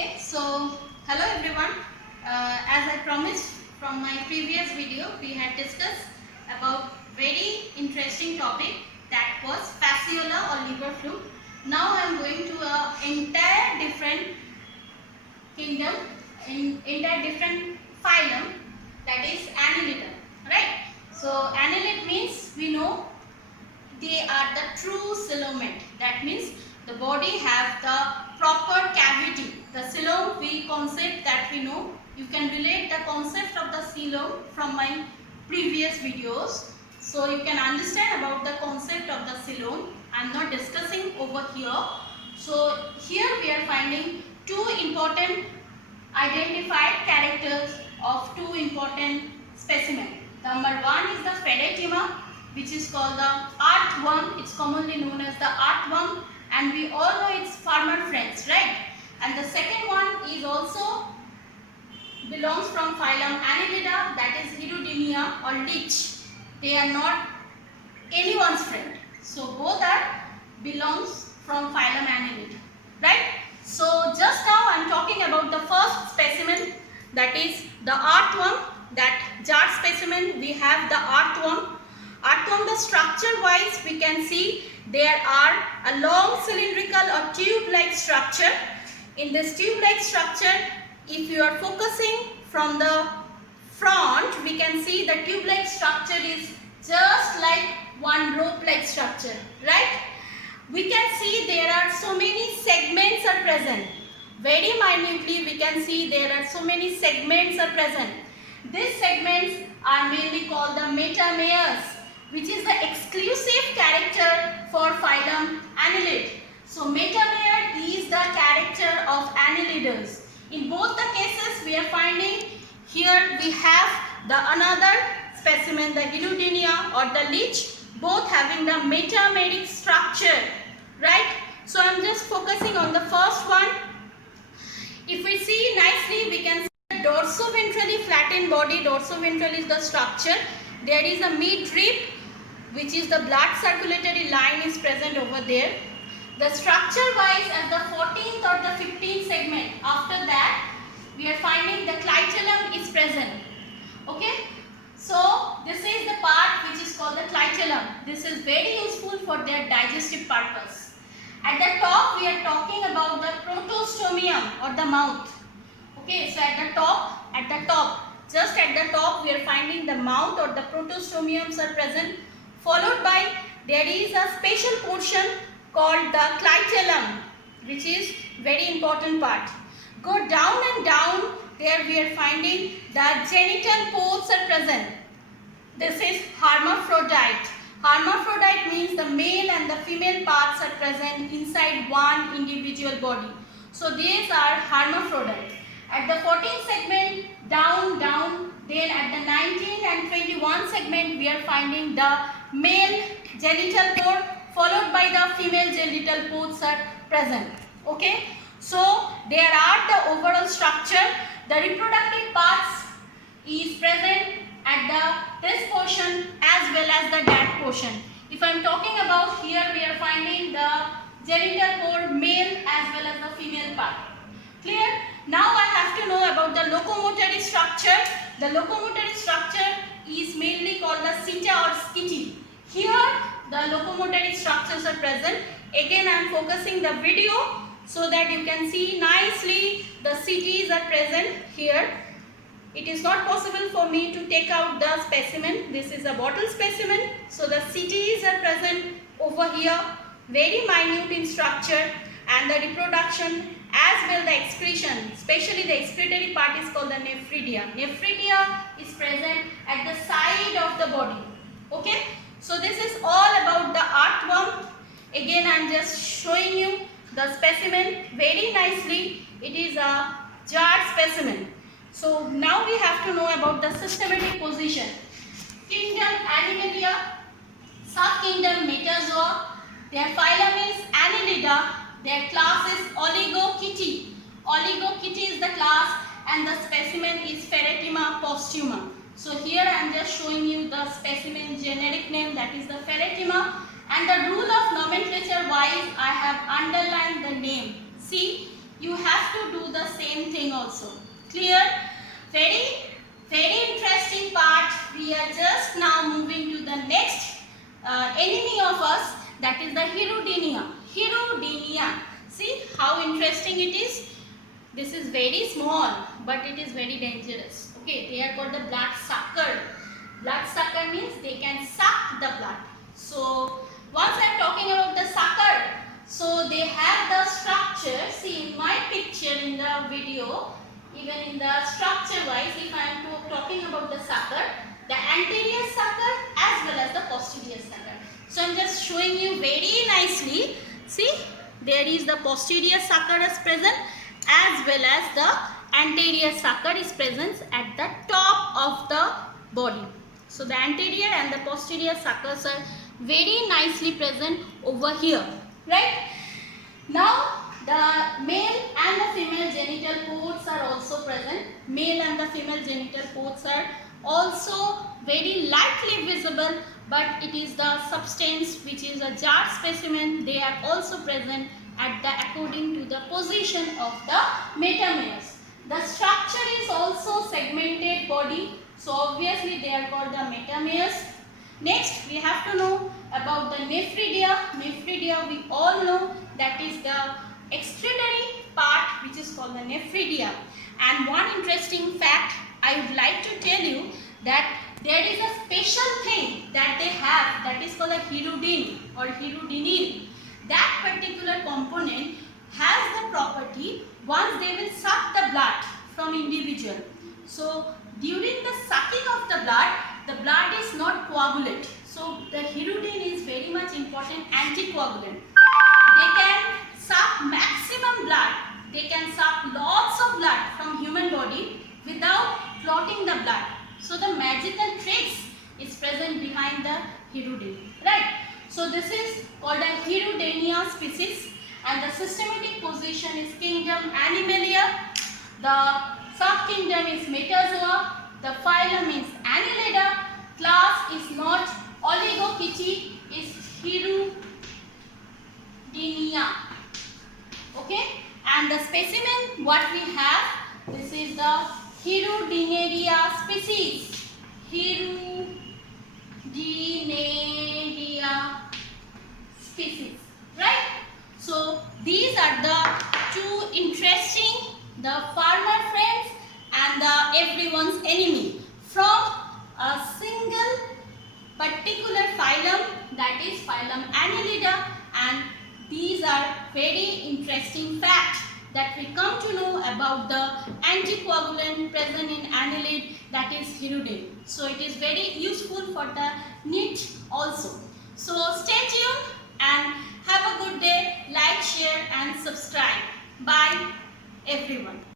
Okay, so hello everyone. As I promised from my previous video, we had discussed about very interesting topic that was fasciola or liver fluke. Now I am going to a entire different kingdom, entire different phylum, that is Annelida, right? So annelid means we know they are the true coelomate. That means the body have the proper cavity. The coelom we concept that we know. You can relate the concept of the coelom from my previous videos. So you can understand about the concept of the coelom. I am not discussing over here. So here we are finding two important identified characters of two important specimens. Number one is the Pheretima, which is called the earthworm. It's commonly known as the earthworm, and we all know its farmer friends, right? And the second one is also belongs from phylum Annelida, that is Hirudinea or leech. They are not anyone's friend. So both are belongs from phylum Annelida, right? So just now I am talking about the first specimen, that is the earthworm. That jar specimen we have the earthworm. Earthworm, the structure wise we can see there are a long cylindrical or tube-like structure. In this tube-like structure, if you are focusing from the front, we can see the tube-like structure is just like one rope-like structure, right? We can see there are so many segments are present. Very minutely we can see there are so many segments are present. These segments are mainly called the metameres, which is the exclusive character for phylum Annelid. So metamere is the character of Annelids. In both the cases we are finding here we have the another specimen, the Hirudinea or the leech, both having the metameric structure, right? So I am just focusing on the first one. If we see nicely, we can see the dorsoventrally flattened body. Dorsoventral is the structure. There is a mid-rib, which is the blood circulatory line is present over there. The structure wise at the 14th or the 15th segment, after that we are finding the clitellum is present. Okay. So this is the part which is called the clitellum. This is very useful for their digestive purpose. At the top we are talking about the protostomium or the mouth. Okay, so at the top, just at the top we are finding the mouth or the protostomiums are present, followed by there is a special portion called the clitellum, which is very important part. Go down and down, there we are finding the genital pods are present. This is hermaphrodite. Hermaphrodite means the male and the female parts are present inside one individual body. So these are hermaphrodite. At the 14th segment, down, then at the 19 and 21 segment, we are finding the male genital pod followed by the female genital pods are present. Okay. So there are the overall structure. The reproductive parts is present at this portion as well as the that portion. If I am talking about here, we are finding the genital pod male as well as the female part. Clear? Now I have to know about the locomotory structure. The locomotory structure is mainly called the seta or skitty. Here the locomotory structures are present. Again I am focusing the video so that you can see nicely the cities are present here. It is not possible for me to take out the specimen. This is a bottle specimen. So the cities are present over here, very minute in structure, and the reproduction as well the excretion, especially the excretory part is called the nephridia. Nephridia is present at the side of the body. Okay. So this is all about the earthworm. Again I am just showing you the specimen very nicely. It is a jar specimen. So now we have to know about the systematic position. Kingdom Animalia, subkingdom Metazoa, their phylum is Annelida, their class is Oligochaetae. Oligochaetae is the class and the specimen is Pheretima posthuma. So here I am just showing you the specimen generic name, that is the Pheretima, and the rule of nomenclature wise I have underlined the name. See, you have to do do the same thing also. Clear? Very interesting part. We are just now moving to the next enemy of us, that is the Hirudinea. Hirudinea. See how interesting it is. This is very small, but it is very dangerous. Okay, they are called the blood sucker. Blood sucker means they can suck the blood. So once I am talking about the sucker, so they have the structure. See in my picture in the video, even in the structure wise, if I am talking about the sucker, the anterior sucker as well as the posterior sucker. So I am just showing you very nicely. See, there is the posterior sucker is present as well as the anterior sucker is present at the top of the body. So the anterior and the posterior suckers are very nicely present over here, right? Now the male and the female genital ports are also present. Male and the female genital ports are also very lightly visible, but it is the substance which is a jar specimen. They are also present at the according to the position of the metameres. The structure is also segmented body. So obviously they are called the metameres. Next we have to know about the nephridia. Nephridia we all know that is the excretory part which is called the nephridia. And one interesting fact I would like to tell you that there is a special thing that they have that is called a hirudin or hirudinine. That particular component has the property once they will suck the blood from individual. So during the sucking of the blood is not coagulate. So the hirudin is very much important anticoagulant. They can suck maximum blood. They can suck lots of blood from human body without clotting the blood. So the magical tricks is present behind the hirudin, right? So this is called a Hirudinea species, and the systematic position is kingdom Animalia. The subkingdom is Metazoa. The phylum is Annelida. Class is not Oligochaetae, is Hirudinea. Okay, and the specimen what we have, this is the Hirudinea species. Hirudinea species, right? So these are the two interesting, the farmer friends and the everyone's enemy from a single particular phylum, that is phylum Annelida, and these are very interesting facts that we come to know about the anticoagulant present in annelid, that is hirudin. So it is very useful for the NEET also. So stay tuned and have a good day. Like, share and subscribe. Bye everyone.